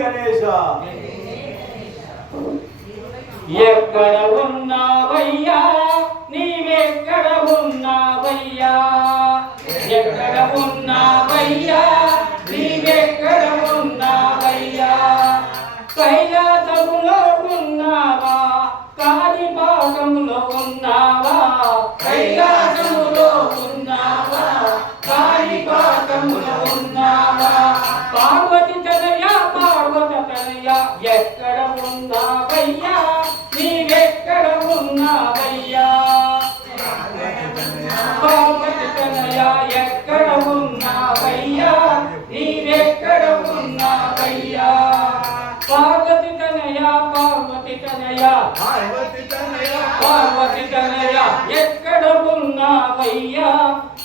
గణేశ. ఎక్కడ ఉన్నావయ్యా నీవెక్కడ ఉన్నావయ్యా, ఎక్కడ ఉన్నావయ్యా నీవెక్కడ ఉన్నావయ్యా, కైలాసములో ఉన్నావా కాణిపాకములో ఉన్నావా, కైలాసములో ఉన్నావా కాణిపాకములో ఉన్నావా, పార్వతి తనయ పార్వతి తనయ ఎక్కడ ఉన్నావయ్యా నీవెక్కడ ఉన్నావయ్యా, పార్వతి తనయ ఎక్కడ ఉన్నావయ్యా నీవెక్కడ ఉన్నావయ్యా, పార్వతి తనయ పార్వతి తనయ పార్వతి తనయ పార్వతి తనయ ఎక్కడ ఉన్నావయ్యా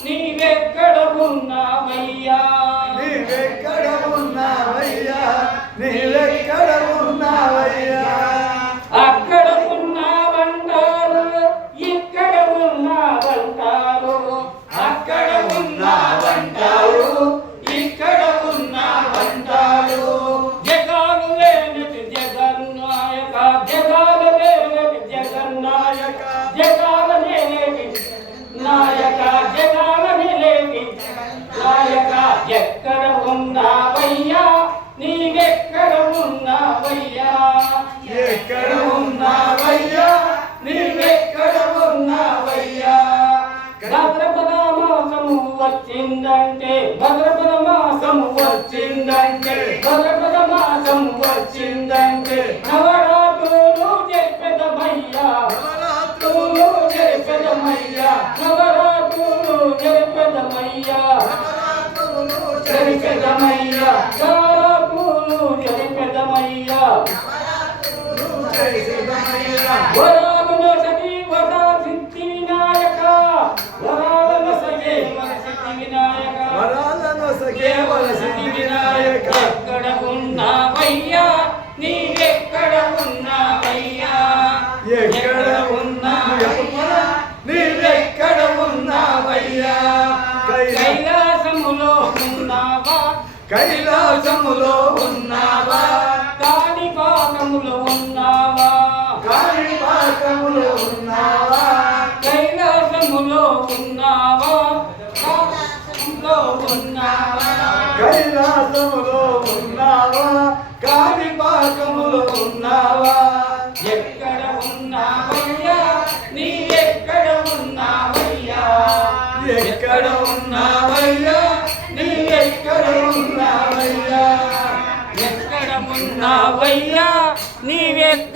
నీవెక్కడ ఉన్నావయ్యా, నీవెక్కడ ఉన్నావయ్యా నీవెక్కడ ఉన్నావయ్యా, అక్కడ ఉన్నావంటారు ఇక్కడ ఉన్నావంటారు, అక్కడ ఉన్నావంటారు ఇక్కడ ఉన్నావంటారు, జగాలు లేనిది జగన్నాయక జగాలు లేనిది జగన్నాయక, జగాల లేనిది నాయక జగాల లేనిది నాయక, ఎక్కడ ఉన్నావయ్యా నీవెక్కడ ఉన్నావయ్యా, ఎక్కడ ఉన్నావయ్యా నీవెక్కడ ఉన్నావయ్యా, భద్రపద మాసము వచ్చిందంటే భద్రపద మాసము వచ్చిందంటే భద్రపద మాసము వచ్చిందంటే నవరాత్రులు జరిపెదమయ్యా, నవరాత్రులు జరిపెదమయ్యా, నవరాత్రులు జరిపెదమయ్యా, జరిపెదమయ్యా, నవరాత్రులు జరిపెదమయ్యా, వరాలను సఖీ వర సిద్ధి వినాయక, వరాలను సఖీ వర సిద్ధి వినాయక, వరాలను సఖేవల సిద్ధి వినాయక, ఎక్కడ ఉన్నావయ్యా నీవెక్కడ ఉన్నావయ్యా, ఎక్కడ ఉన్నావయ్యా నీవెక్కడ ఉన్నావయ్యా, కైలాసములో ఉన్నావా కైలాసములో ఉన్నావా కాణిపాకములో ఉన్నావా, కాణిపాకములో ఉన్నావా, కైలాసములో ఉన్నావా కైలాసములో ఉన్నావా, కైలాసములో ఉన్నావా కాణిపాకములో ఉన్నావా, ఎక్కడ ఉన్నావయ్యా నీవెక్కడ ఉన్నావయ్యా, ఎక్కడ ఉన్నావయ్యా నీవెక్కడ ఉన్నావయ్యా, ఎక్కడ ఉన్నావయ్యా